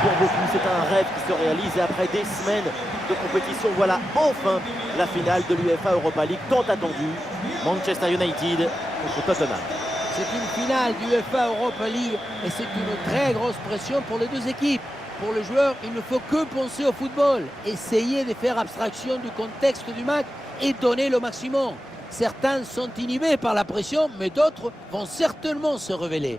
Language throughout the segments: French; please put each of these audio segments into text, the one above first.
Pour beaucoup, c'est un rêve qui se réalise et après des semaines de compétition, voilà enfin la finale de l'UEFA Europa League tant attendue. Manchester United contre Tottenham. C'est une finale du UEFA Europa League et c'est une très grosse pression pour les deux équipes. Pour le joueur, il ne faut que penser au football, essayer de faire abstraction du contexte du match et donner le maximum. Certains sont inhibés par la pression, mais d'autres vont certainement se révéler.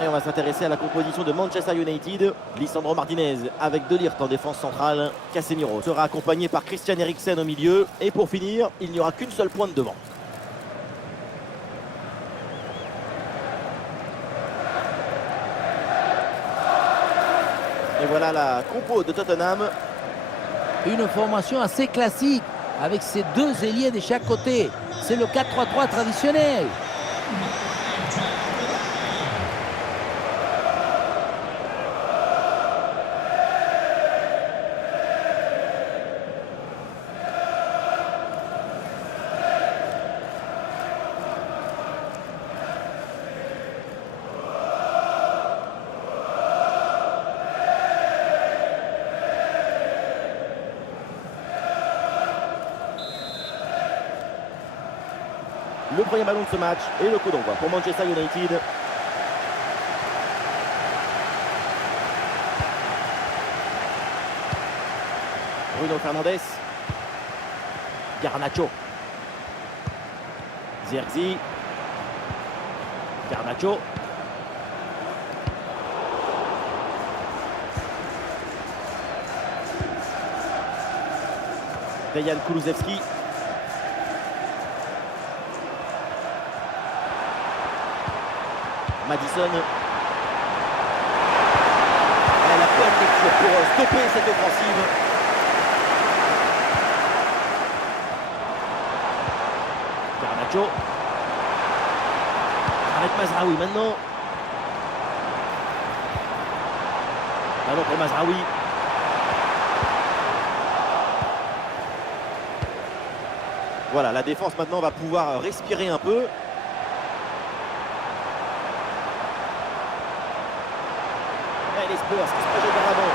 Et on va s'intéresser à la composition de Manchester United. Lisandro Martinez avec De Ligt en défense centrale. Casemiro sera accompagné par Christian Eriksen au milieu. Et pour finir, il n'y aura qu'une seule pointe devant. Et voilà la compo de Tottenham. Une formation assez classique avec ces deux ailiers de chaque côté. C'est le 4-3-3 traditionnel. Le premier ballon de ce match et le coup d'envoi pour Manchester United. Bruno Fernandes. Garnacho. Zirkzee. Garnacho. Dejan Kulusevski. Madison. Et la bonne lecture pour stopper cette offensive. Garnacho. Avec Mazraoui maintenant. Ballon pour Mazraoui. Voilà, la défense maintenant va pouvoir respirer un peu. Les Spurs qui se projettent vers l'avant.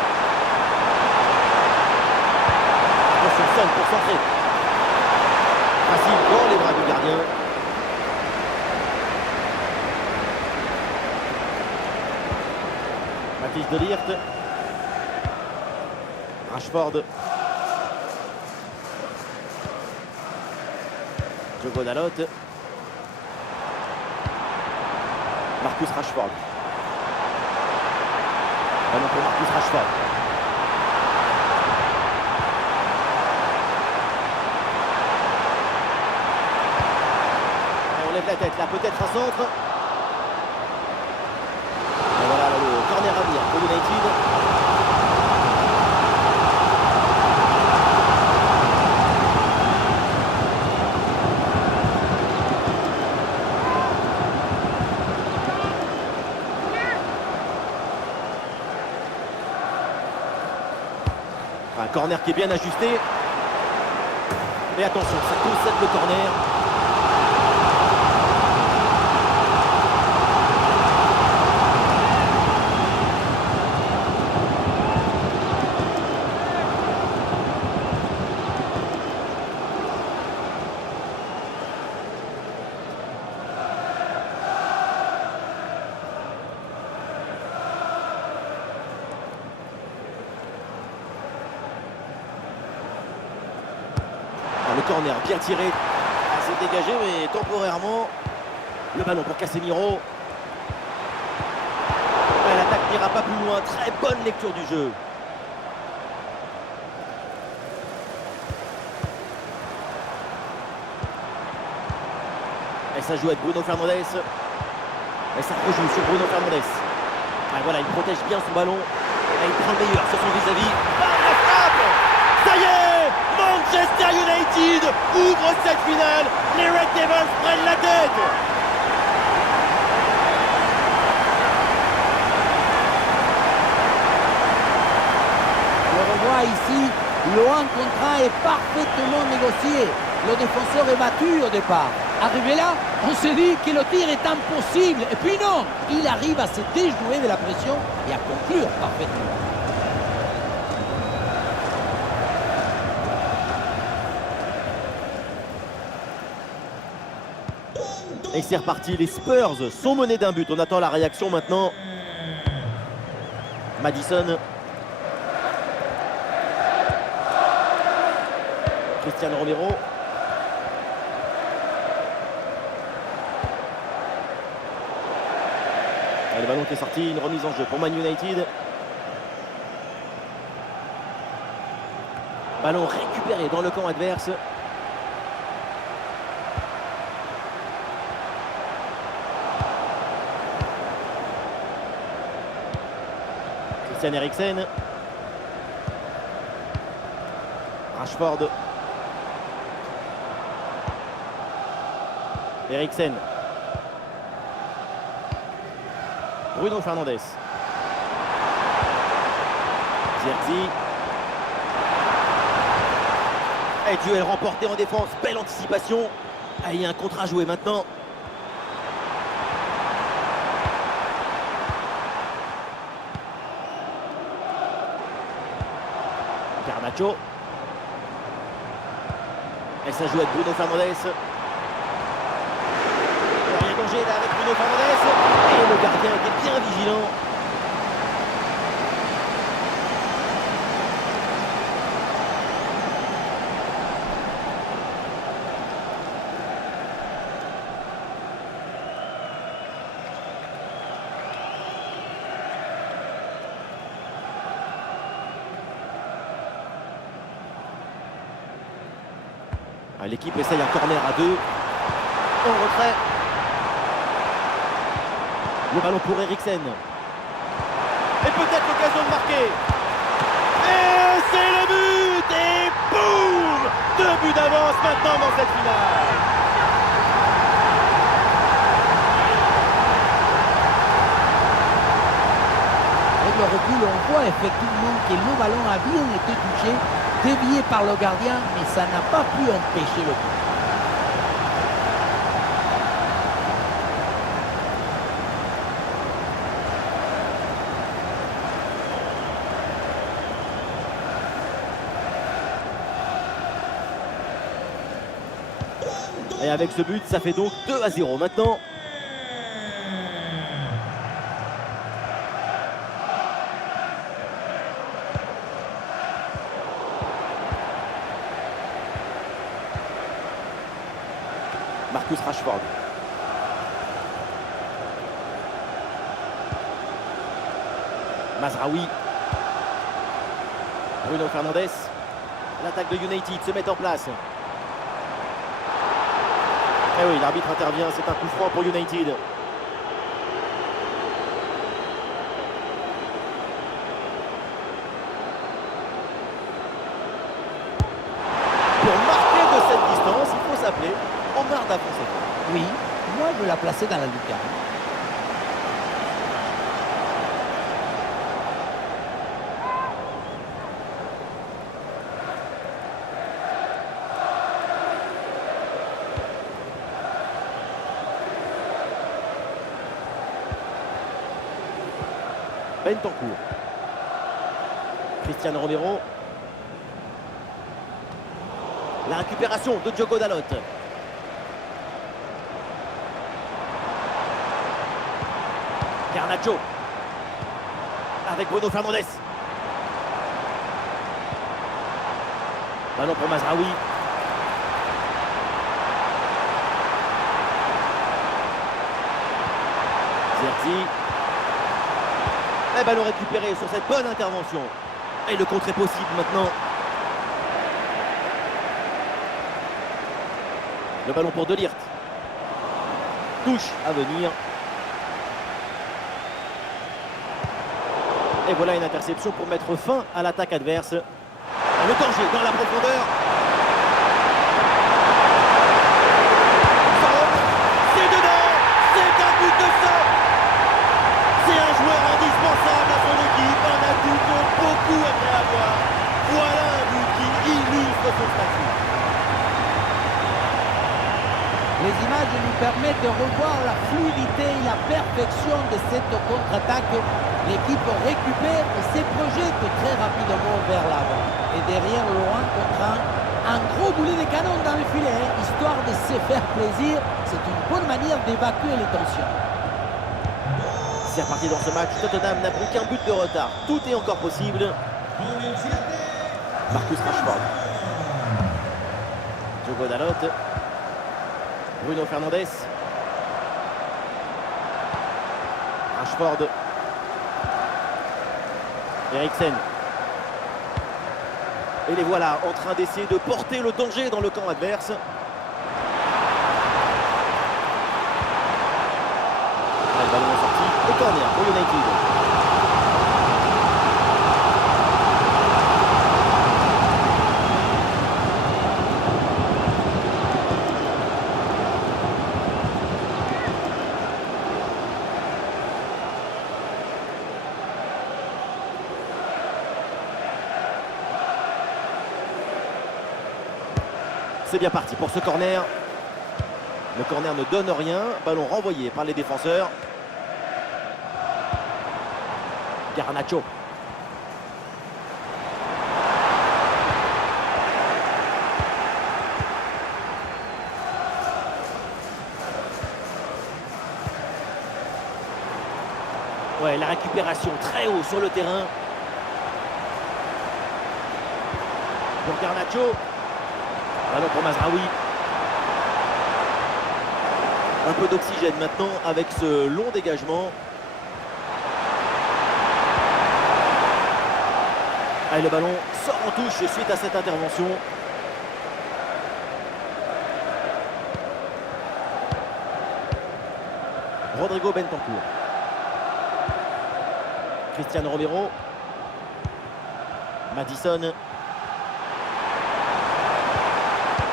Attention, Son pour centrer. Facile dans les bras du gardien. Mathis De Ligt. Rashford. Diogo Dalot. Marcus Rashford. Ballon pour Marcus Rashford. Et on lève la tête là, peut-être un centre. Et voilà le corner à venir pour United. Un corner qui est bien ajusté. Mais attention, ça concède le corner. Le corner bien tiré. Assez dégagé, mais temporairement. Le ballon pour Casemiro. L'attaque n'ira pas plus loin. Très bonne lecture du jeu. Et ça joue avec Bruno Fernandes. Et ça rejoue sur Bruno Fernandes. Ah, voilà, il protège bien son ballon. Et il prend le meilleur sur son vis-à-vis. La frappe! Ça y est! Manchester United ouvre cette finale. Les Red Devils prennent la tête. On le revoit ici, le 1 contre 1 est parfaitement négocié. Le défenseur est battu au départ. Arrivé là, on se dit que le tir est impossible. Et puis non, il arrive à se déjouer de la pression et à conclure parfaitement. Et c'est reparti, les Spurs sont menés d'un but. On attend la réaction maintenant. Madison. Cristiano Romero. Et le ballon qui est sorti, une remise en jeu pour Man United. Ballon récupéré dans le camp adverse. Christian Eriksen. Rashford. Eriksen. Bruno Fernandes. Zirkzee. Et duel remporté en défense. Belle anticipation. Ah, il y a un contre à jouer maintenant. Garnacho. Et ça joue avec Bruno Fernandes. Il y a danger là avec Bruno Fernandes. Et le gardien était bien vigilant. L'équipe essaye un corner à 2. En retrait. Le ballon pour Eriksen. Et peut-être l'occasion de marquer. Et c'est le but. Et boum! 2 buts d'avance maintenant dans cette finale. Avec le recul, on voit effectivement que le ballon a bien été touché, dévié par le gardien, mais ça n'a pas pu empêcher le but. Et avec ce but, ça fait donc 2-0 maintenant. Marcus Rashford. Mazraoui. Bruno Fernandes. L'attaque de United se met en place. Eh oui, l'arbitre intervient, c'est un coup franc pour United. Pour marquer de cette distance, il faut s'appeler Omar Da Fonseca. Oui, moi je la placer dans la lucarne. Bentancur. Cristiano Romero. La récupération de Diogo Dalot. Garnacho. Avec Bruno Fernandes. Ballon pour Mazraoui. Verratti. Et ballon récupéré sur cette bonne intervention. Et le contre est possible maintenant. Le ballon pour De Ligt. Touche à venir. Et voilà une interception pour mettre fin à l'attaque adverse. Le danger dans la profondeur. C'est dedans. C'est un but de ça. C'est un joueur indispensable à son équipe. Un atout beaucoup aimerait avoir. Voilà un but qui illustre son statut. Les images nous permettent de revoir la fluidité et la perfection de cette contre-attaque. L'équipe récupère et se projette très rapidement vers l'avant. Et derrière, Laurent contraint un gros boulet de canon dans le filet, histoire de se faire plaisir. C'est une bonne manière d'évacuer les tensions. C'est reparti dans ce match. Tottenham n'a plus qu'un but de retard. Tout est encore possible. Marcus Rashford. Diogo Dalot. Bruno Fernandes. Rashford. Eriksen. Et les voilà en train d'essayer de porter le danger dans le camp adverse. Le ballon est sorti. Et corner pour United. C'est bien parti pour ce corner. Le corner ne donne rien. Ballon renvoyé par les défenseurs. Garnacho. Ouais, la récupération très haut sur le terrain. Pour Garnacho. Ballon pour Mazraoui. Un peu d'oxygène maintenant avec ce long dégagement. Allez, le ballon sort en touche suite à cette intervention. Rodrigo Bentancur. Cristiano Romero. Madison.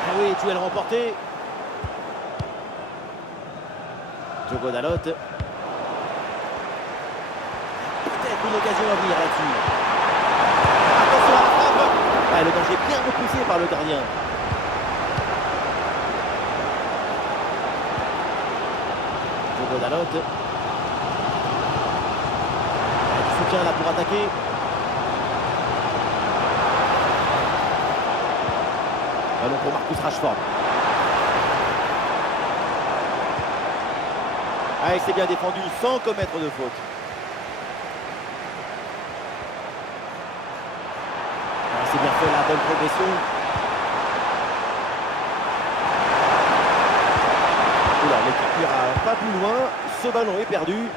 Ah oui, duel remporté. Diogo Dalot. Peut-être une occasion à venir là-dessus. Attention à la frappe. Ah, le danger bien repoussé par le gardien. Diogo Dalot. Du soutien là pour attaquer. Ballon pour Marcus Rashford. Ah, il s'est bien défendu sans commettre de faute. Ah, c'est bien fait, la bonne progression. Oula, l'équipe n'ira pas plus loin. Ce ballon est perdu.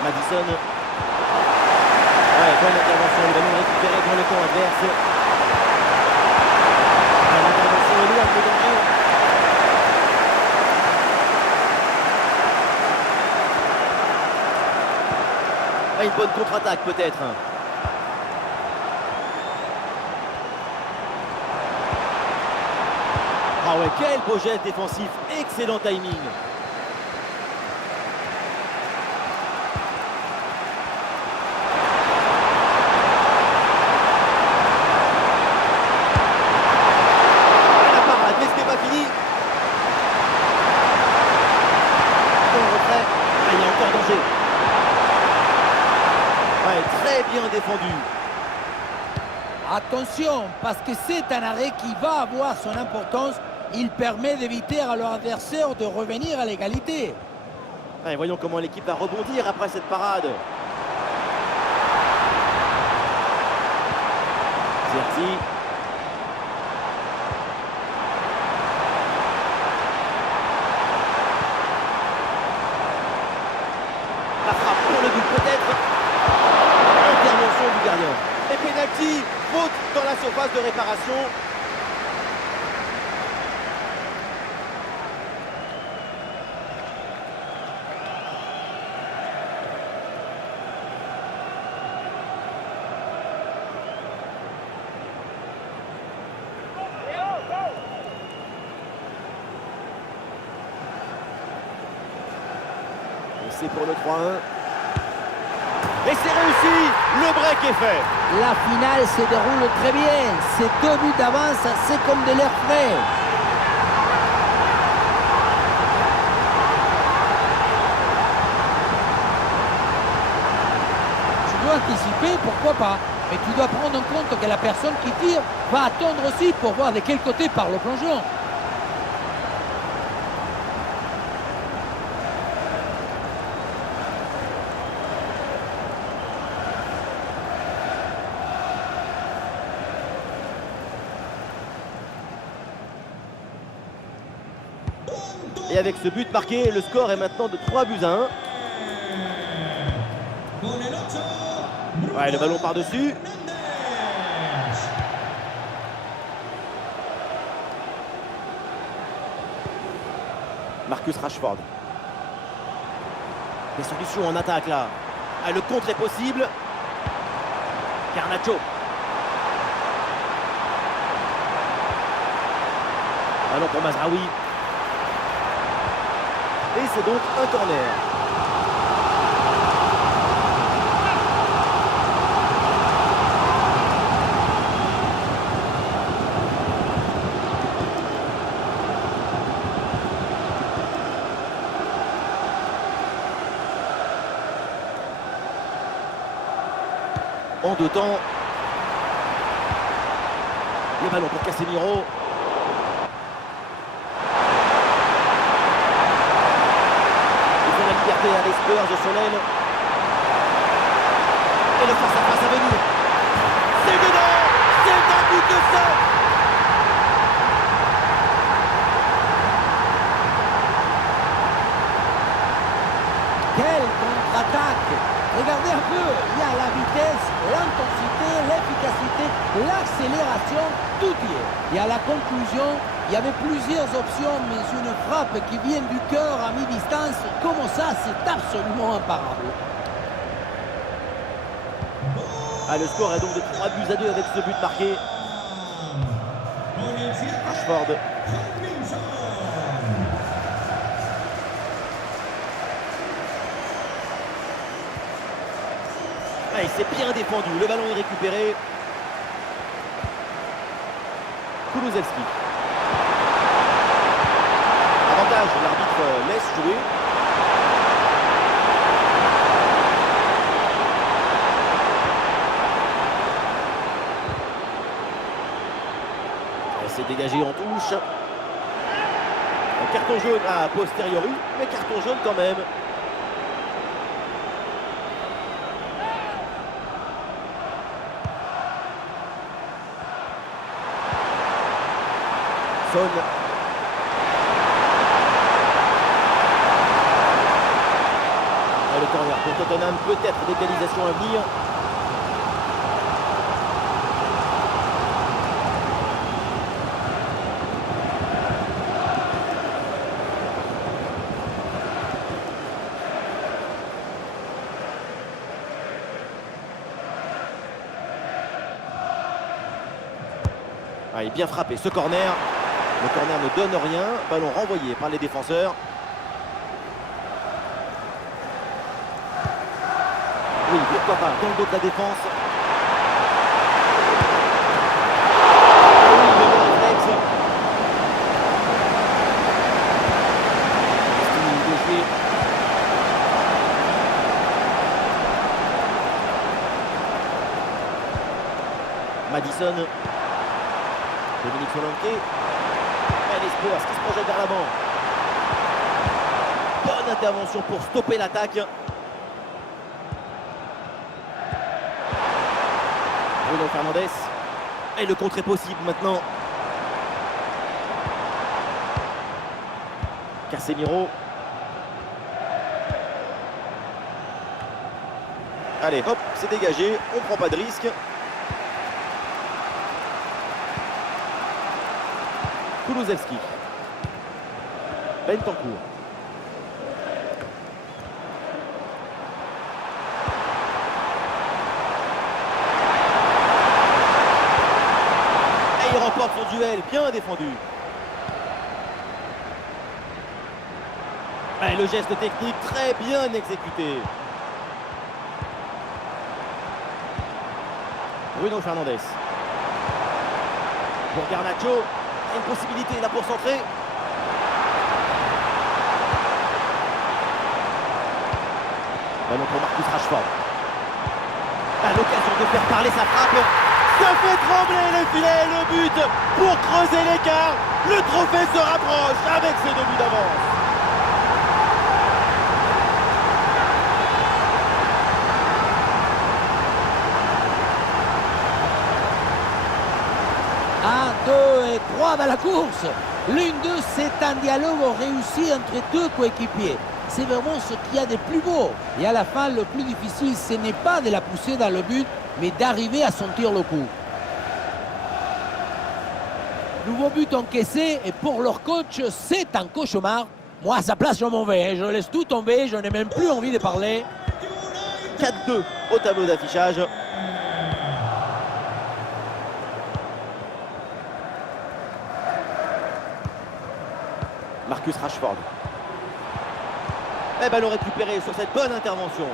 Madison. Ouais, bonne intervention, le ballon récupéré dans le camp adverse. L'intervention est loin de danger. Ah, une bonne contre-attaque peut-être. Ah ouais, quel beau geste défensif, excellent timing. Ouais, très bien défendu. Attention, parce que c'est un arrêt qui va avoir son importance. Il permet d'éviter à leur adversaire de revenir à l'égalité. Allez, voyons comment l'équipe va rebondir après cette parade. Zerzi. La frappe pour le but peut-être. Intervention du gardien. Et pénalty, faute dans la surface de réparation. C'est pour le 3-1. Et c'est réussi. Le break est fait. La finale se déroule très bien. Ces 2 buts d'avance, c'est comme de l'air frais. Tu dois anticiper, pourquoi pas. Mais tu dois prendre en compte que la personne qui tire va attendre aussi pour voir de quel côté part le plongeon. Et avec ce but marqué, le score est maintenant de 3-1. Ouais, le ballon par-dessus. Marcus Rashford. Des solutions en attaque là. Ah, le contre est possible. Garnacho. Ballon pour Mazraoui. Et c'est donc un corner. En 2 temps. Le ballon pour Casemiro. À les Spurs de son aile. Et le face-à-face à venir. C'est dedans. C'est un but de ça. Quelle contre-attaque! Regardez un peu, il y a la vitesse, l'intensité, l'efficacité, l'accélération, tout y est. Et à la conclusion, il y avait plusieurs options, mais une frappe qui vient du cœur à mi-distance, comme ça, c'est absolument imparable. Ah, le score est donc de 3-2 avec ce but marqué. Rashford. Ah, il s'est bien défendu, le ballon est récupéré. Kulusevski. Avantage, l'arbitre laisse jouer. Elle s'est dégagée en touche. Un carton jaune à posteriori, mais carton jaune quand même. Son. Le corner pour Tottenham, peut-être d'égalisation à venir. Ah, il est bien frappé ce corner. Le corner ne donne rien. Ballon renvoyé par les défenseurs. Oui, pourquoi pas, dans le dos de la défense. Oui, le bon réflexe. Madison. Dominique Solanke. Et les Spurs qui se projettent vers l'avant. Bonne bonne intervention pour stopper l'attaque. Bruno Fernandes. Et le contre est possible maintenant. Casemiro. Allez, hop, c'est dégagé. On prend pas de risque. Kulusevski. Bentancur. Et il remporte son duel, bien défendu. Et le geste technique très bien exécuté. Bruno Fernandes. Pour Garnacho. Une possibilité là pour centrer. Ballon pour Marcus Rashford. À l'occasion de faire parler sa frappe. Ça fait trembler les filets, le but pour creuser l'écart. Le trophée se rapproche avec ses 2 buts d'avance. Un, 2 et 3 dans la course. L'une d'eux, c'est un dialogue réussi entre 2 coéquipiers. C'est vraiment ce qu'il y a de plus beau. Et à la fin, le plus difficile, ce n'est pas de la pousser dans le but, mais d'arriver à sentir le coup. Nouveau but encaissé, et pour leur coach, c'est un cauchemar. Moi, à sa place, je m'en vais. Je laisse tout tomber, je n'ai même plus envie de parler. 4-2 au tableau d'affichage. Marcus Rashford. Et ballon récupéré sur cette bonne intervention.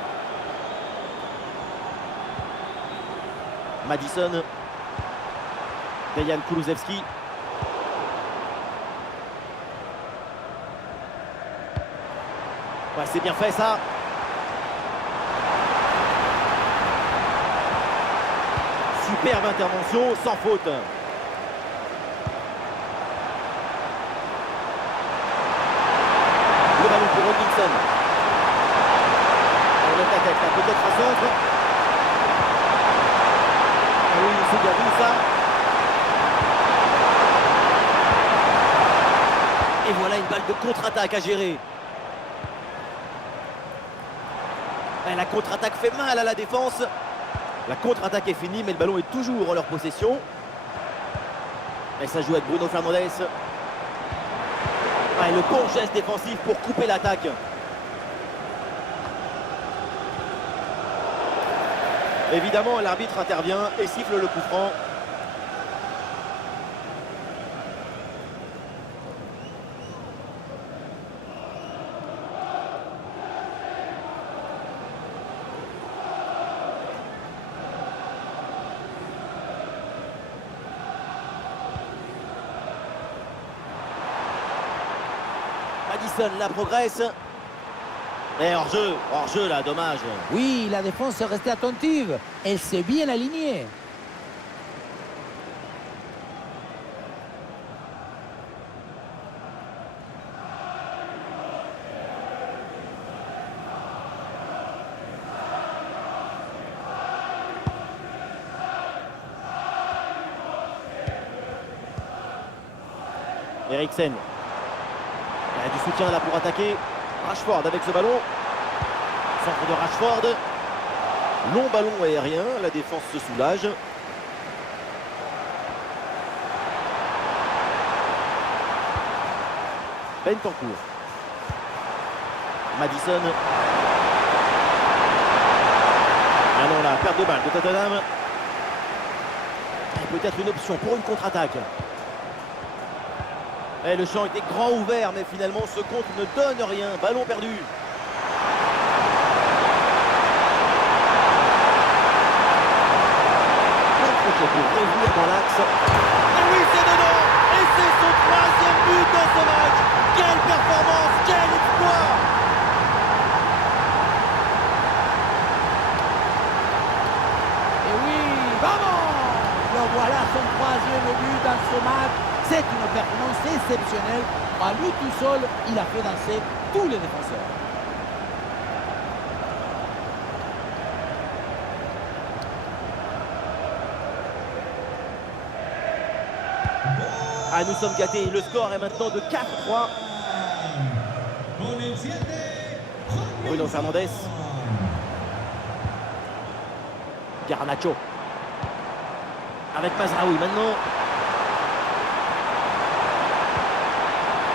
Madison. Dejan Kulusevski. Ouais, c'est bien fait ça. Superbe intervention, sans faute. Le ballon pour Robinson. On lève la tête, là, peut-être un centre. Ah oui, c'est bien vu ça. Et voilà une balle de contre-attaque à gérer. Et la contre-attaque fait mal à la défense. La contre-attaque est finie, mais le ballon est toujours en leur possession. Et ça joue avec Bruno Fernandes. Ah, et le bon geste défensif pour couper l'attaque. Évidemment, l'arbitre intervient et siffle le coup franc. Madison la progresse. Et hors-jeu là, dommage. Oui, la défense est restée attentive. Elle s'est bien alignée. Eriksen. Il y a du soutien là pour attaquer. Rashford avec ce ballon. Centre de Rashford. Long ballon aérien. La défense se soulage. Bentancur. Madison. Ah non, la perte de balle de Tottenham. Et peut-être une option pour une contre-attaque. Et le champ était grand ouvert, mais finalement ce contre ne donne rien. Ballon perdu. Contre pour revenir dans l'axe. Et oui, c'est dedans. Et c'est son 3e but dans ce match. Quelle performance, quel exploit. Et oui, vamos! Le voilà son 3e but dans ce match. C'est une performance exceptionnel. À lui tout seul, il a fait danser tous les défenseurs. Ah, nous sommes gâtés. Le score est maintenant de 4-3. Bruno Fernandes. Garnacho. Avec Mazraoui maintenant.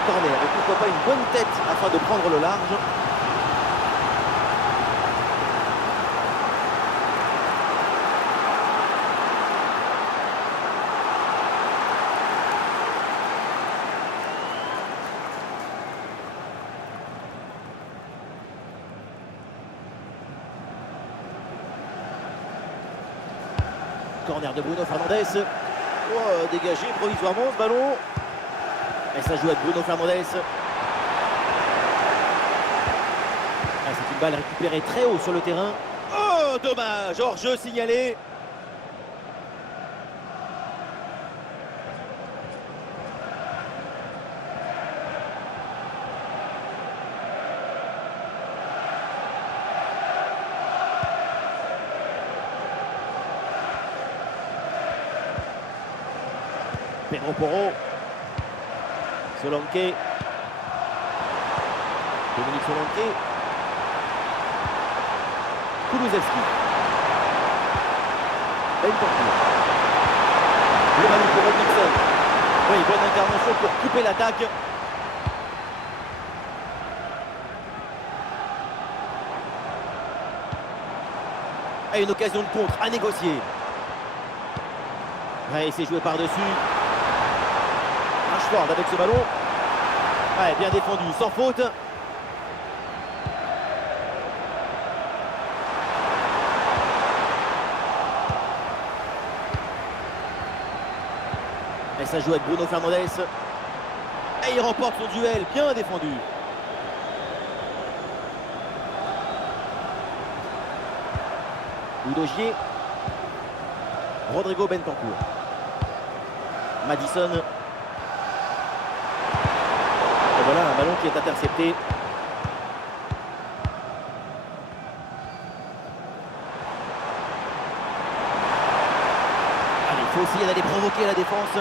Corner. Et pourquoi pas une bonne tête afin de prendre le large. Corner de Bruno Fernandes. Oh, dégagé provisoirement ce ballon. Et ça joue avec Bruno Fernandes. Ah, c'est une balle récupérée très haut sur le terrain. Oh, dommage. Hors-jeu signalé. Pedro Porro. Solanke. Dominique Solanke. Kulusevski. Bentancur. Le ballon pour Robinson. Oui, bonne intervention pour couper l'attaque. Et une occasion de contre à négocier. Ouais, c'est joué par-dessus. Rashford avec ce ballon. Ouais, bien défendu, sans faute. Et ça joue avec Bruno Fernandes. Et il remporte son duel, bien défendu. Udogie. Rodrigo Bentancur. Madison. Et voilà un ballon qui est intercepté. Allez, il faut essayer d'aller provoquer la défense.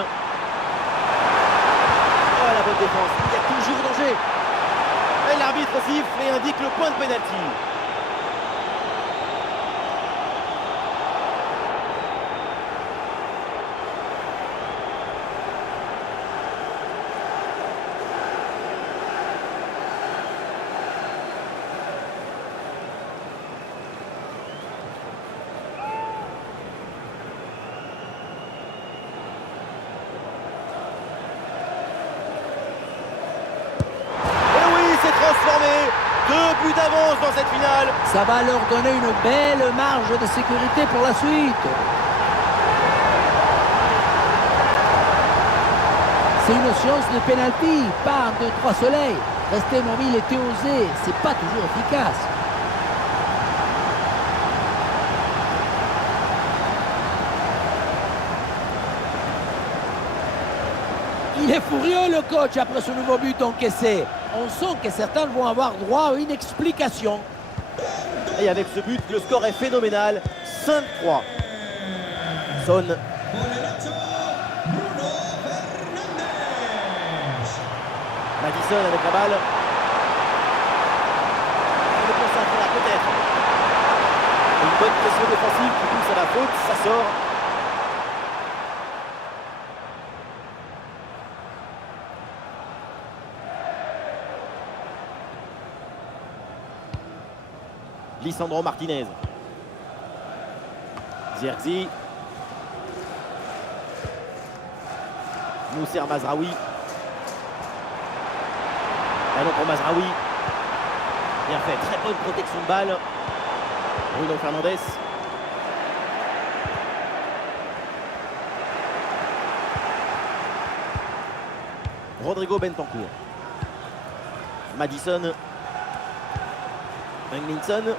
Oh, la bonne défense. Il y a toujours danger. Et l'arbitre siffle et indique le point de pénalty. Transformé, 2 buts d'avance dans cette finale. Ça va leur donner une belle marge de sécurité pour la suite. C'est une science de pénalty, pas un, deux, trois soleils. Rester mobile et osé, c'est pas toujours efficace. Il est furieux le coach après ce nouveau but encaissé. On sent que certains vont avoir droit à une explication. Et avec ce but, le score est phénoménal. 5-3. Son. Madison avec la balle. Le concentre là peut-être. Une bonne pression défensive qui pousse à la faute. Ça sort. Lisandro Martinez. Zirkzee. Noussair Mazraoui. Ballon pour Mazraoui. Bien fait, très bonne protection de balle. Bruno Fernandes. Rodrigo Bentancur. Madison. Englinson.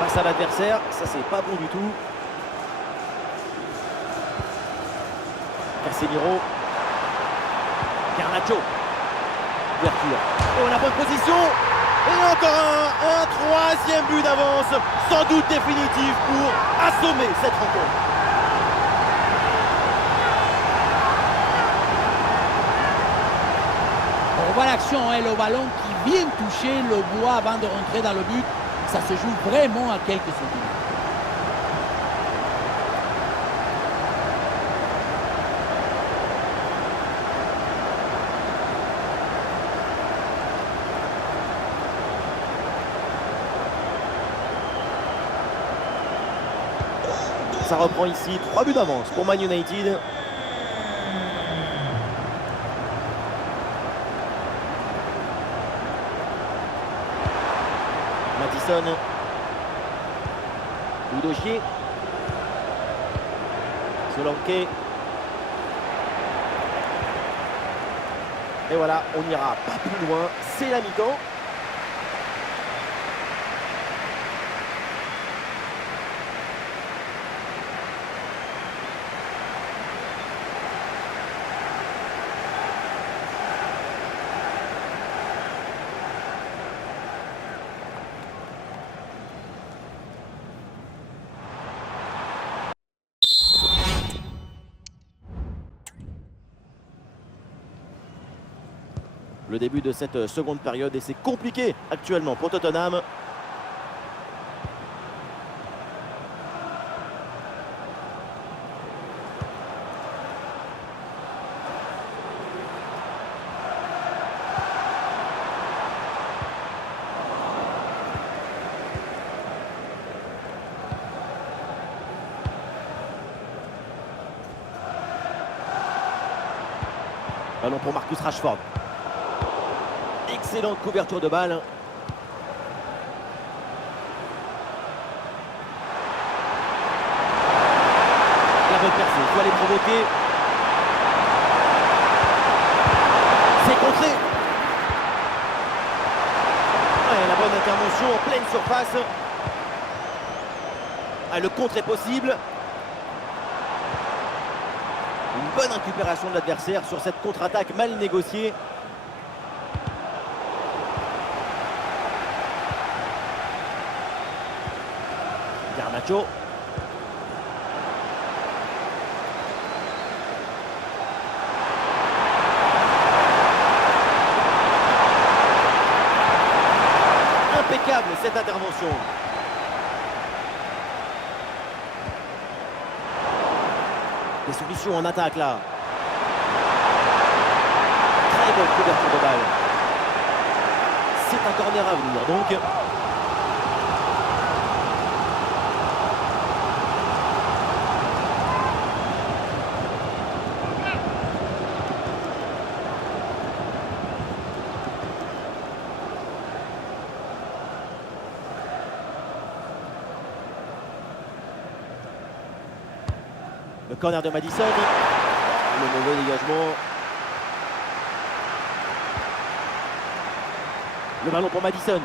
Passe à l'adversaire, ça c'est pas bon du tout. Casemiro. Garnacho. Ouverture. Oh, la bonne position. Et encore un troisième but d'avance, sans doute définitif pour assommer cette rencontre. On voit l'action, hein, le ballon qui vient toucher le bois avant de rentrer dans le but. Ça se joue vraiment à quelques secondes. Ça reprend ici, 3 buts d'avance pour Man United. Maddison. Udogie. Solanke. Et voilà, on n'ira pas plus loin, c'est la mi-temps. Le début de cette seconde période et c'est compliqué actuellement pour Tottenham. Ballon pour Marcus Rashford. Excellente couverture de balle. La bonne percée, il faut aller provoquer. C'est contré. Ouais, la bonne intervention en pleine surface. Ah, le contre est possible. Une bonne récupération de l'adversaire sur cette contre-attaque mal négociée. Garnacho. Impeccable cette intervention. Des solutions en attaque là. Très bonne couverture de balle. C'est un corner à venir donc. Le corner de Maddison. Le mauvais dégagement. Le ballon pour Maddison.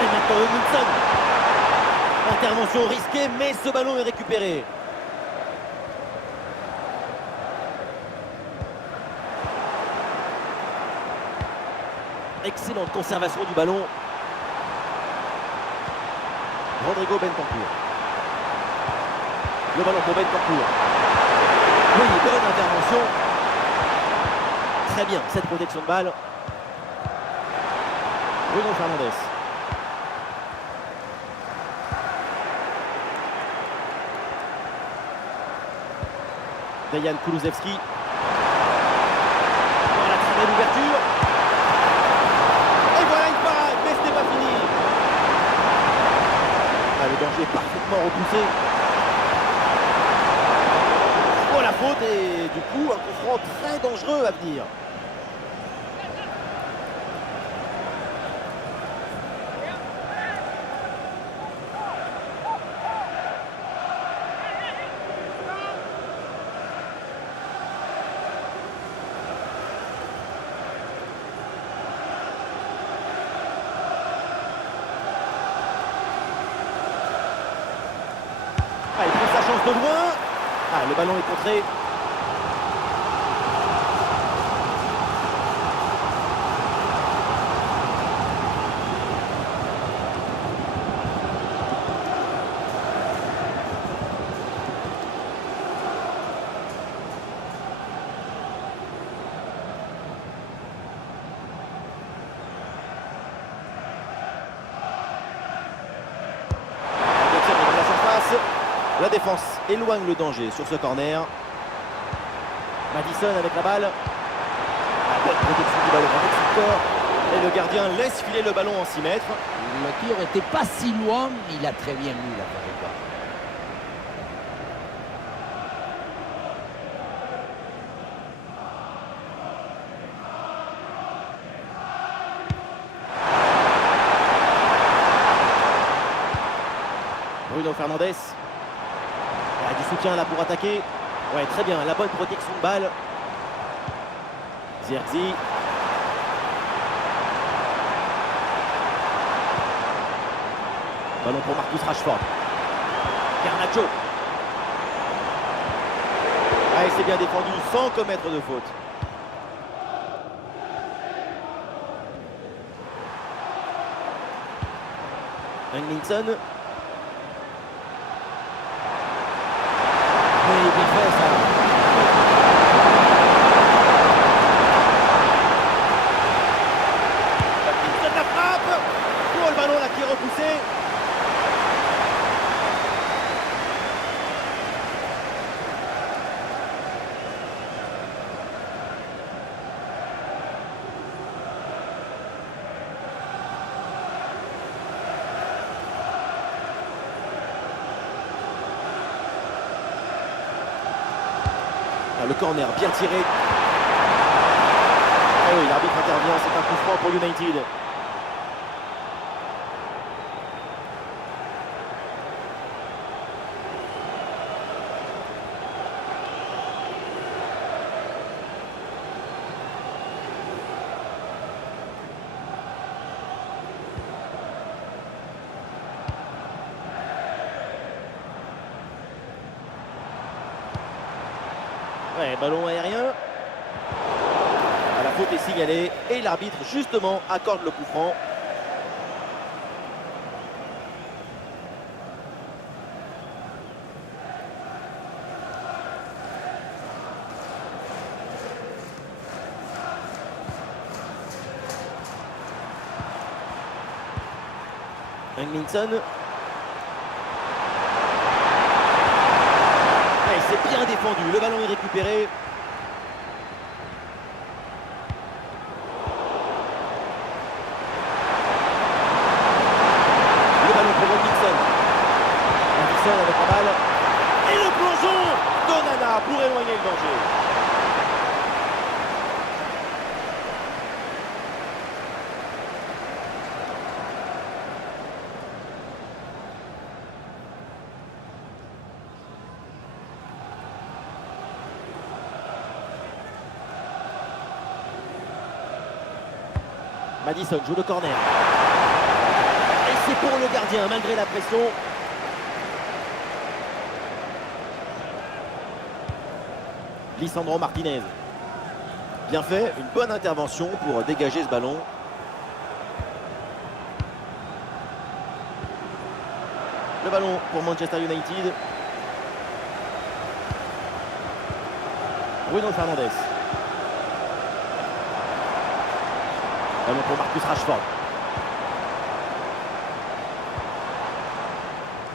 Et maintenant Hutchinson. Intervention risquée, mais ce ballon est récupéré. Excellente conservation du ballon. Rodrigo Bentancur. Le ballon pour Bentancur. Oui, bonne intervention. Très bien, cette protection de balle. Bruno Fernandes. Dejan Kulusevski. Voilà, très belle ouverture. Et voilà une parade, mais ce n'est pas fini. Ah, le danger est parfaitement repoussé. Oh, la faute et du coup un coup franc très dangereux à venir. Ah, il prend sa chance de loin. Ah, le ballon est contré. La défense éloigne le danger sur ce corner. Madison avec la balle. La bonne protection du ballon avec son corps. Et le gardien laisse filer le ballon en 6 mètres. Le tir n'était pas si loin, mais il a très bien lu la trajectoire. Bruno Fernandes. Il y a du soutien là pour attaquer. Ouais, très bien, la bonne protection de balle. Zirkzee. Ballon pour Marcus Rashford. Garnacho. Ah, et c'est bien défendu sans commettre de faute. Hengminson. Oui, bien fait ça. Hengminson la frappe. Oh, le ballon là qui est repoussé. Le corner bien tiré. Et oui, l'arbitre intervient, c'est un coup franc pour United. Ouais, ballon aérien. La faute est signalée et l'arbitre justement accorde le coup franc. Hengminson. C'est bien défendu, le ballon est récupéré. Le ballon pour Hengminson. Hengminson avec la balle. Et le plongeon d'Onana pour éloigner le danger. Madison joue le corner. Et c'est pour le gardien, malgré la pression. Lisandro Martinez. Bien fait, une bonne intervention pour dégager ce ballon. Le ballon pour Manchester United. Bruno Fernandes. Ballon pour Marcus Rashford.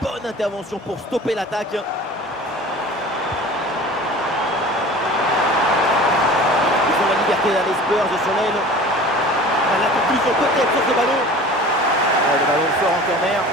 Bonne intervention pour stopper l'attaque. Ils ont la liberté d'aller Spurs de son aile. La conclusion peut-être sur ce ballon. Ouais, le ballon sort en corner.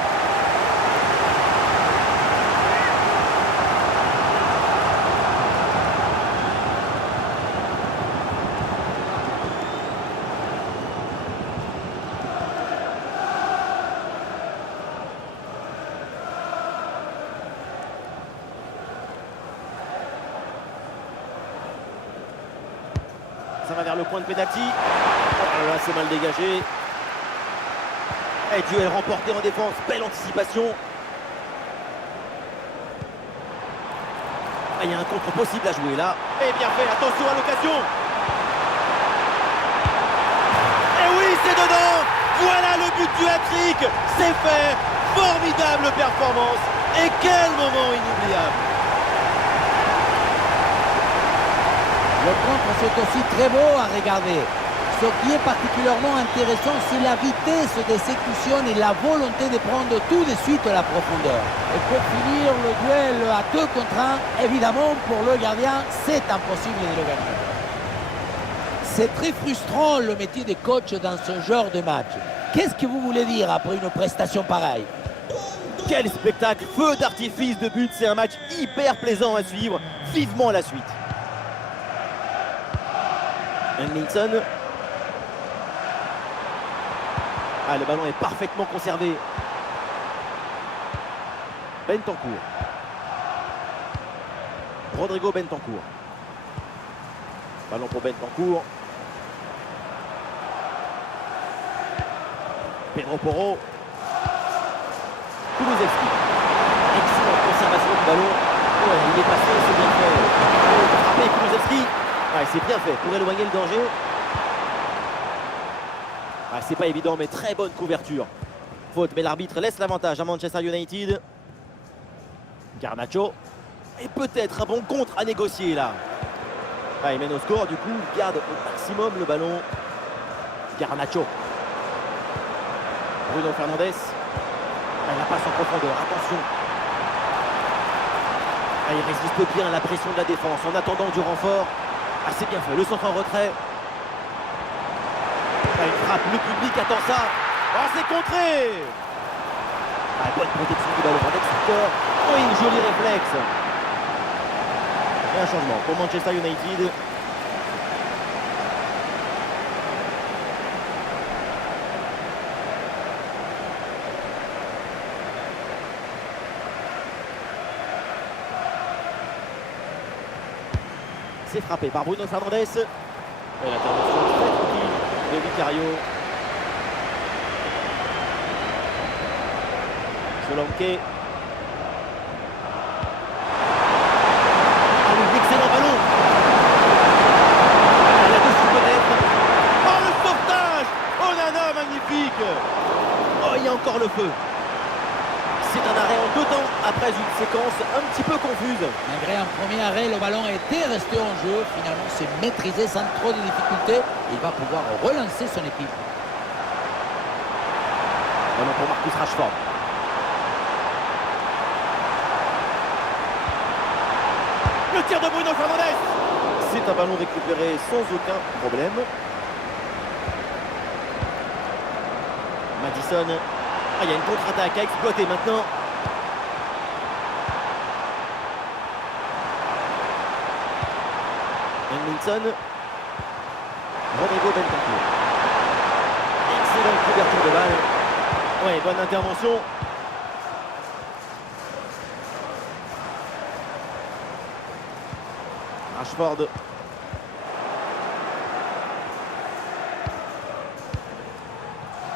Ça va vers le point de pénalty. Oh là, c'est mal dégagé. Et duel remporté en défense. Belle anticipation. Ah, il y a un contre possible à jouer là. Et bien fait, attention à l'occasion. Et oui, c'est dedans. Voilà le but du hat-trick. C'est fait. Formidable performance. Et quel moment inoubliable. Le contre, c'est aussi très beau à regarder. Ce qui est particulièrement intéressant, c'est la vitesse d'exécution et la volonté de prendre tout de suite la profondeur. Et pour finir le duel à 2 contre 1, évidemment, pour le gardien, c'est impossible de le gagner. C'est très frustrant le métier de coach dans ce genre de match. Qu'est-ce que vous voulez dire après une prestation pareille? Quel spectacle! Feu d'artifice de but, c'est un match hyper plaisant à suivre. Vivement la suite. Henningsen. Ah, le ballon est parfaitement conservé. Bentancur. Rodrigo Bentancur. Ballon pour Bentancur. Pedro Porro. Kulusevski. Excellente conservation du ballon. Ouais, il est passé, c'est bien fait. Frappé Kulusevski. Ouais, c'est bien fait pour éloigner le danger. Ouais, c'est pas évident, mais très bonne couverture. Faute, mais l'arbitre laisse l'avantage à Manchester United. Garnacho. Et peut-être un bon contre à négocier là. Ouais, il mène au score, du coup, il garde au maximum le ballon. Garnacho. Bruno Fernandes. La passe en profondeur, attention. Ah, il résiste bien à la pression de la défense en attendant du renfort. Ah, c'est bien fait, le centre en retrait. Ah, il frappe, le public attend ça. Ah, c'est contré. Ah, bonne protection du ballon avec son corps. Oui, joli réflexe. Et un changement pour Manchester United. C'est frappé par Bruno Fernandes. Et l'intervention très tranquille de Vicario. Solanke. Ah oui, excellent ballon. Elle a dessus peut-être. Oh, le sauvetage. Oh nana, magnifique. Oh, il y a encore le feu. C'est un arrêt en 2 temps après une séquence un petit peu confuse. Malgré un premier arrêt, le ballon était resté en jeu. Finalement, c'est maîtrisé sans trop de difficultés. Il va pouvoir relancer son équipe. Ballon pour Marcus Rashford. Le tir de Bruno Fernandes. C'est un ballon récupéré sans aucun problème. Maddison. Ah, il y a une contre-attaque à exploiter maintenant. Henningsen. Rodrigo Bentancur. Excellente couverture de balle. Ouais, bonne intervention. Rashford.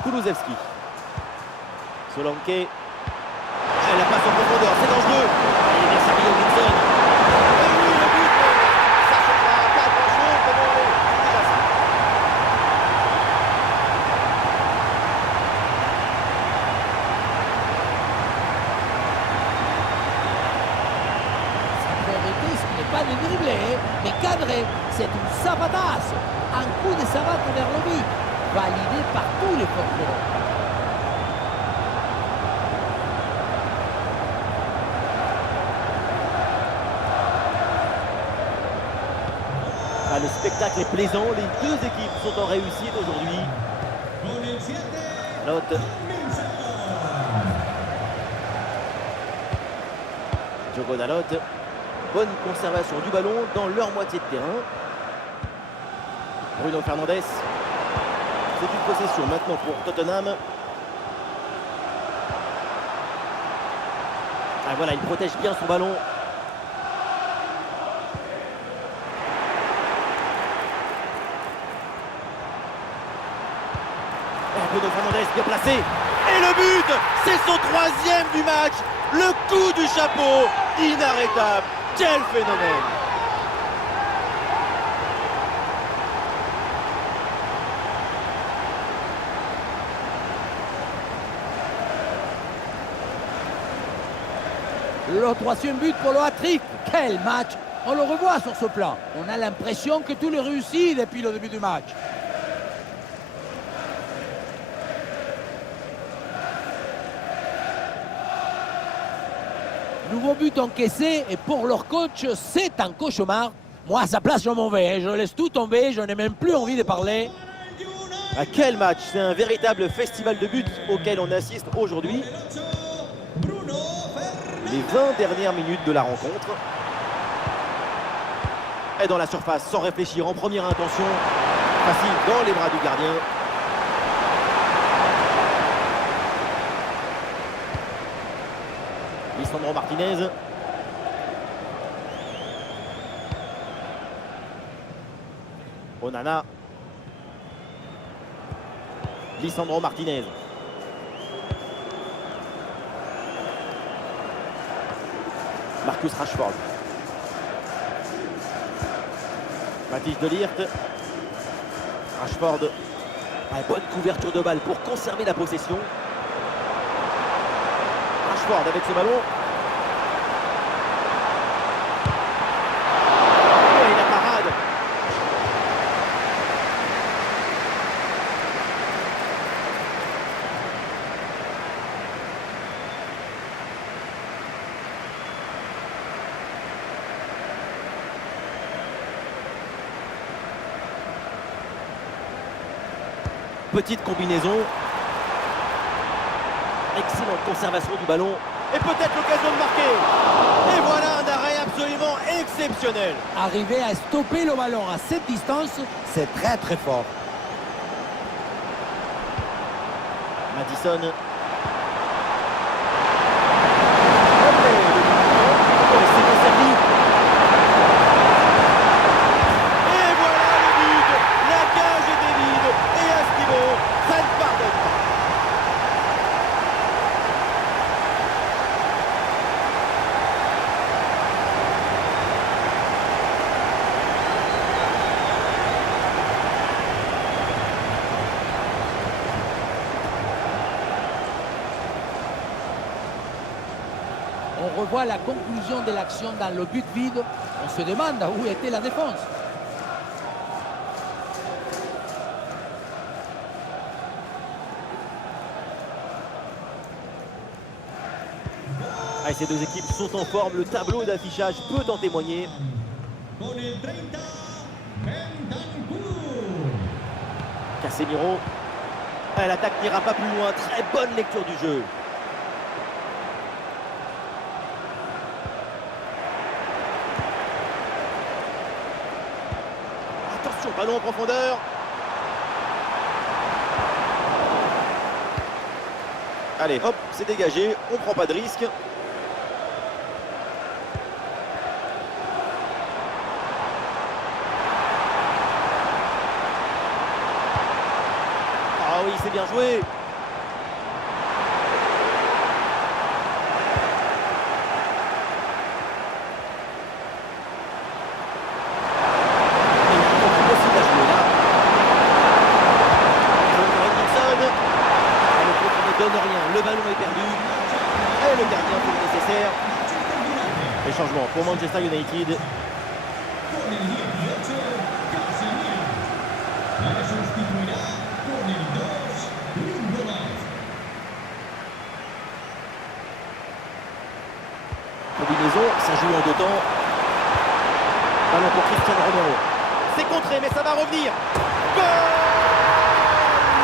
Kulusevski. Solanke. Elle la passe en profondeur, c'est dangereux. Il est bien servi Henningsen. Et oui, le but. Ça changera pas grand-chose, mais bon, allez, c'est déjà ça. Sa priorité, ce n'est pas de dribbler, mais cadrer. C'est une sabatasse. Un coup de savate vers le but. Validé par tous les porteurs. Ah, le spectacle est plaisant, les deux équipes sont en réussite aujourd'hui. Note. Diogo Dalot. Bonne conservation du ballon dans leur moitié de terrain. Bruno Fernandes. C'est une possession maintenant pour Tottenham. Ah voilà, il protège bien son ballon. Bruno Fernandes bien placé. Et le but, c'est son 3e du match. Le coup du chapeau, inarrêtable. Quel phénomène. Le 3e but pour le hat-trick. Quel match! On le revoit sur ce plan. On a l'impression que tout le réussit depuis le début du match. Nouveau but encaissé et pour leur coach, c'est un cauchemar. Moi, à sa place, je m'en vais. Je laisse tout tomber. Je n'ai même plus envie de parler. À quel match! C'est un véritable festival de buts auquel on assiste aujourd'hui. Les 20 dernières minutes de la rencontre. Et dans la surface, sans réfléchir, en première intention. Facile dans les bras du gardien. Lisandro Martinez. Onana. Lisandro Martinez. Marcus Rashford. Mathis de Ligt. Rashford. Bonne couverture de balle pour conserver la possession. Rashford avec ce ballon. Oh, et la parade. Petite combinaison. Excellente conservation du ballon. Et peut-être l'occasion de marquer. Et voilà un arrêt absolument exceptionnel. Arriver à stopper le ballon à cette distance, c'est très très fort. Madison. Et voilà le but. La cage était vide. Et à ce niveau, ça ne pardonne pas. On revoit la conclusion de l'action dans le but vide. On se demande où était la défense. Ah, ces deux équipes sont en forme. Le tableau d'affichage peut en témoigner. Casemiro. Ah, l'attaque n'ira pas plus loin. Très bonne lecture du jeu. Attention, ballon en profondeur. Allez, hop, c'est dégagé. On prend pas de risque. Ah oui, c'est bien joué. Donne rien, le ballon est perdu et le gardien fait le nécessaire. Les changements pour Manchester United. Combinaison, ça joue en deux temps. Ballon pour Cristiano Ronaldo. C'est contré mais ça va revenir. Goal!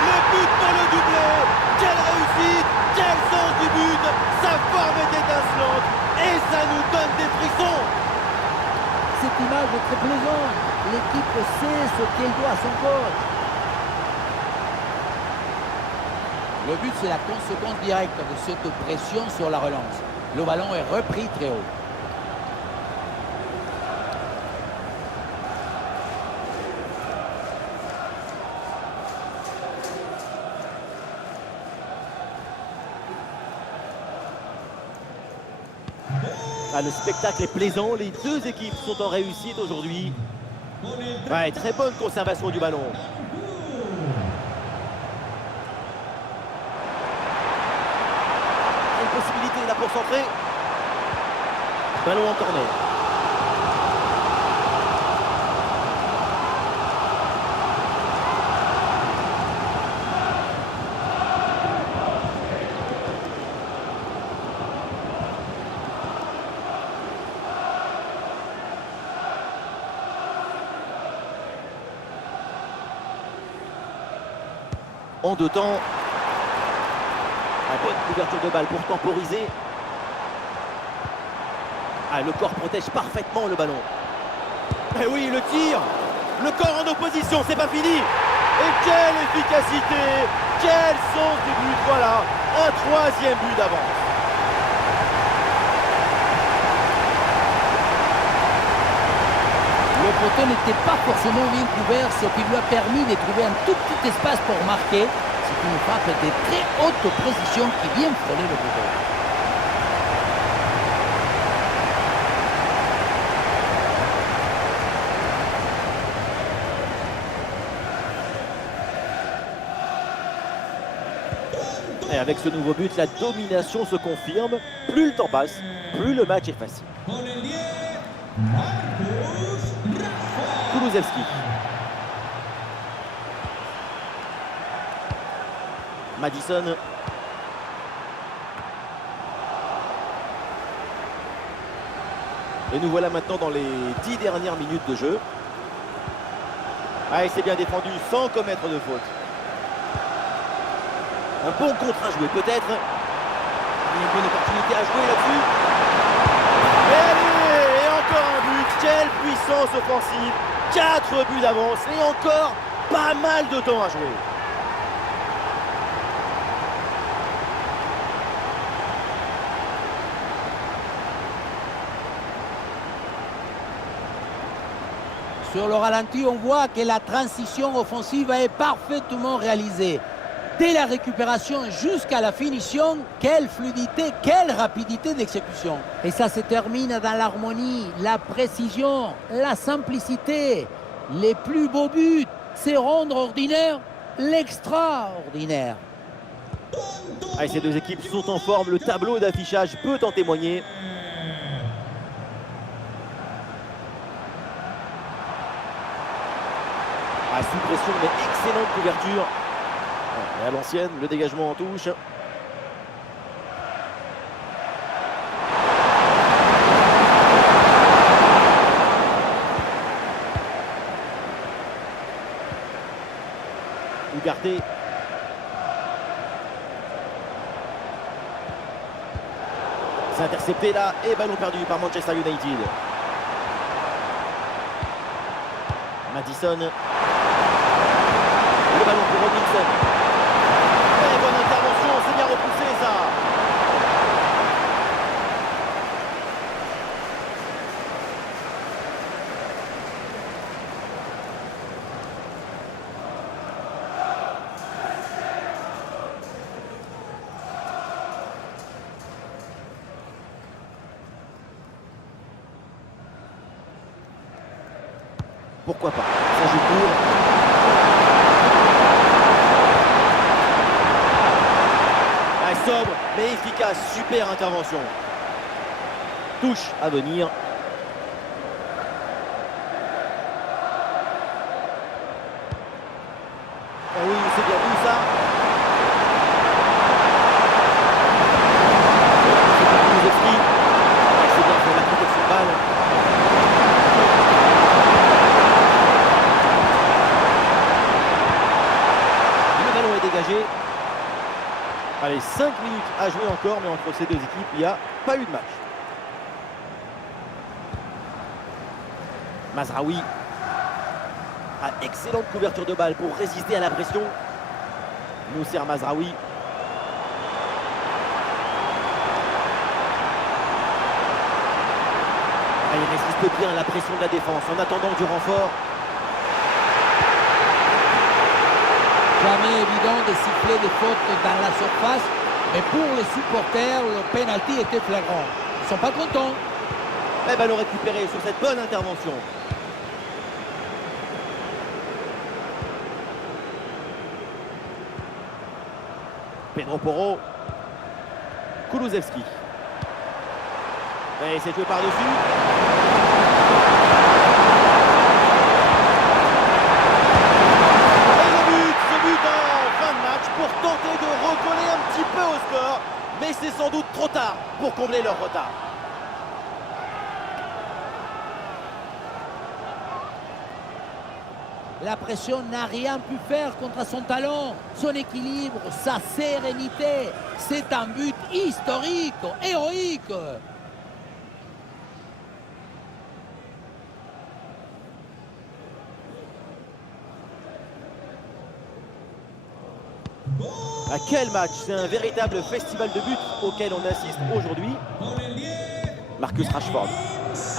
Le but pour le doublé. Quelle réussite, quel sens du but. Sa forme est étincelante et ça nous donne des frissons. Cette image est très plaisante. L'équipe sait ce qu'elle doit à son coach. Le but, c'est la conséquence directe de cette pression sur la relance. Le ballon est repris très haut. Ah, le spectacle est plaisant, les deux équipes sont en réussite aujourd'hui. Ouais, très bonne conservation du ballon. Une possibilité là pour centrer. Ballon en corner. en 2 temps. Bonne couverture de balle pour temporiser. Le corps protège parfaitement le ballon. Et oui, le tir. Le corps en opposition, c'est pas fini. Et quelle efficacité, quel sens du but. Voilà, un 3e but d'avance. Le poteau n'était pas forcément bien couvert, ce qui lui a permis de trouver un tout petit espace pour marquer. C'est une frappe de très haute précision qui vient frôler le poteau. Et avec ce nouveau but, la domination se confirme. Plus le temps passe, plus le match est facile. Kulusevski. Madison. Et nous voilà maintenant dans les 10 dernières minutes de jeu. Il s'est bien défendu sans commettre de faute. Un bon contre à jouer peut-être. Une bonne opportunité à jouer là-dessus. Et allez, et encore un but. Quelle puissance offensive. 4 buts d'avance et encore pas mal de temps à jouer. Sur le ralenti, on voit que la transition offensive est parfaitement réalisée. Dès la récupération jusqu'à la finition, quelle fluidité, quelle rapidité d'exécution. Et ça se termine dans l'harmonie, la précision, la simplicité. Les plus beaux buts, c'est rendre ordinaire l'extraordinaire. Ces deux équipes sont en forme, le tableau d'affichage peut en témoigner. Sous pression, mais excellente couverture. Et à l'ancienne, le dégagement en touche. Ugarte. C'est intercepté là et ballon perdu par Manchester United. Madison. Le ballon pour Robinson. Et bonne intervention, c'est bien repoussé ça. Pourquoi pas? Ça joue court. Sobre mais efficace, super intervention. Touche à venir. Oui, c'est bien vu ça. C'est bien fait la protection de balle. Le ballon est dégagé. Allez, 5 minutes à jouer encore, mais entre ces deux équipes, il n'y a pas eu de match. Mazraoui. Excellente couverture de balle pour résister à la pression. Noussair Mazraoui. Il résiste bien à la pression de la défense en attendant du renfort. Jamais évident de siffler des fautes dans la surface, mais pour les supporters, le pénalty était flagrant. Ils ne sont pas contents. Ballon récupéré sur cette bonne intervention. Pedro Porro. Kulusevski. Et c'est joué par-dessus. Pour tenter de recoller un petit peu au score, mais c'est sans doute trop tard pour combler leur retard. La pression n'a rien pu faire contre son talent, son équilibre, sa sérénité. C'est un but historique, héroïque. À quel match! C'est un véritable festival de buts auquel on assiste aujourd'hui. Marcus Rashford.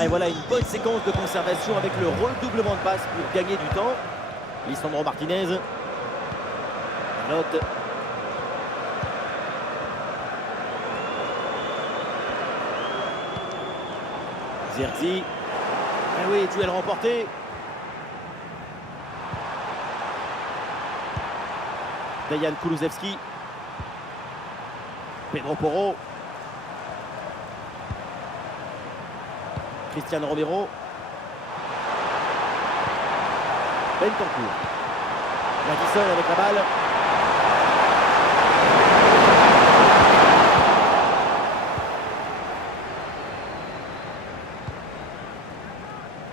Et voilà une bonne séquence de conservation avec le redoublement de passe pour gagner du temps. Lisandro Martinez. Note. Zirkzee. Et oui, duel remporté. Dejan Kulusevski. Pedro Porro. Cristiano Romero. Bentancur. Madison avec la balle.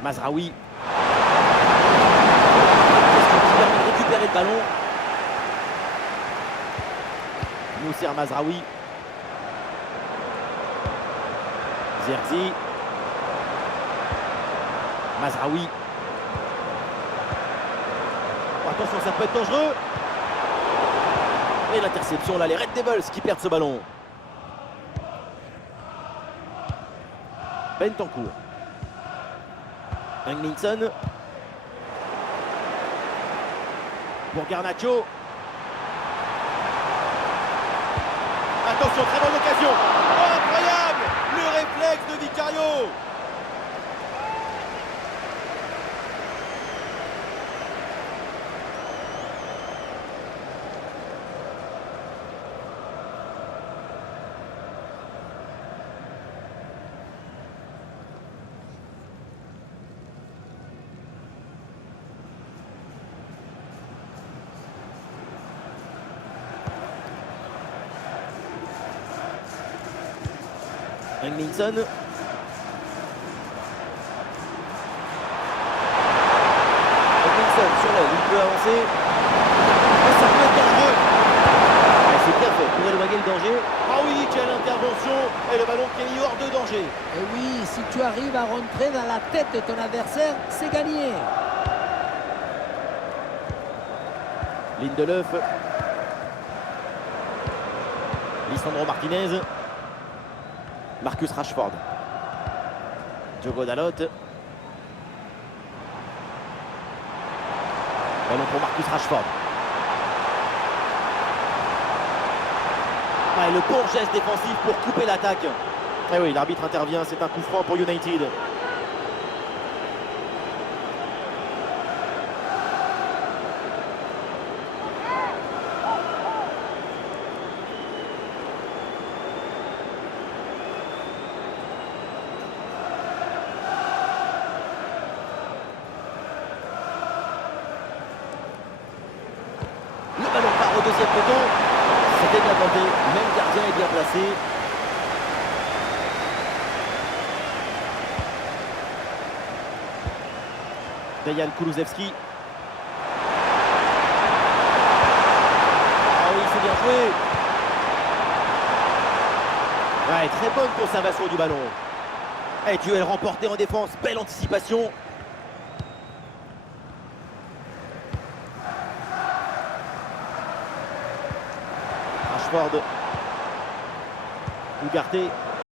Mazraoui. Qu'est-ce qui permet de récupérer le ballon? Noussair Mazraoui. Zirkzee. Mazraoui. Oh, attention, ça peut être dangereux. Et l'interception, là, les Red Devils qui perdent ce ballon. Bentancur. Inglinson. Pour Garnacho. Attention, très bonne occasion. Oh, incroyable! Le réflexe de Vicario. Inglinson. Inglinson sur l'aile, il peut avancer. Oh, ça peut être dangereux. Ah, c'est bien fait pour éloigner le danger. Ah oui, quelle intervention. Et le ballon qui est mis hors de danger. Et oui, si tu arrives à rentrer dans la tête de ton adversaire, c'est gagné. Lindelöf. Lisandro Martinez. Marcus Rashford. Diogo Dalot. Ballon pour Marcus Rashford. Ah, et le bon geste défensif pour couper l'attaque. Et oui, l'arbitre intervient, c'est un coup franc pour United. Le ballon part au deuxième poteau. C'était bien tenté. Même gardien est bien placé. Dejan Kulusevski. Ah oui, c'est bien joué. Ouais, très bonne conservation du ballon. Et duel remporté en défense. Belle anticipation. Rashford. Ugarte.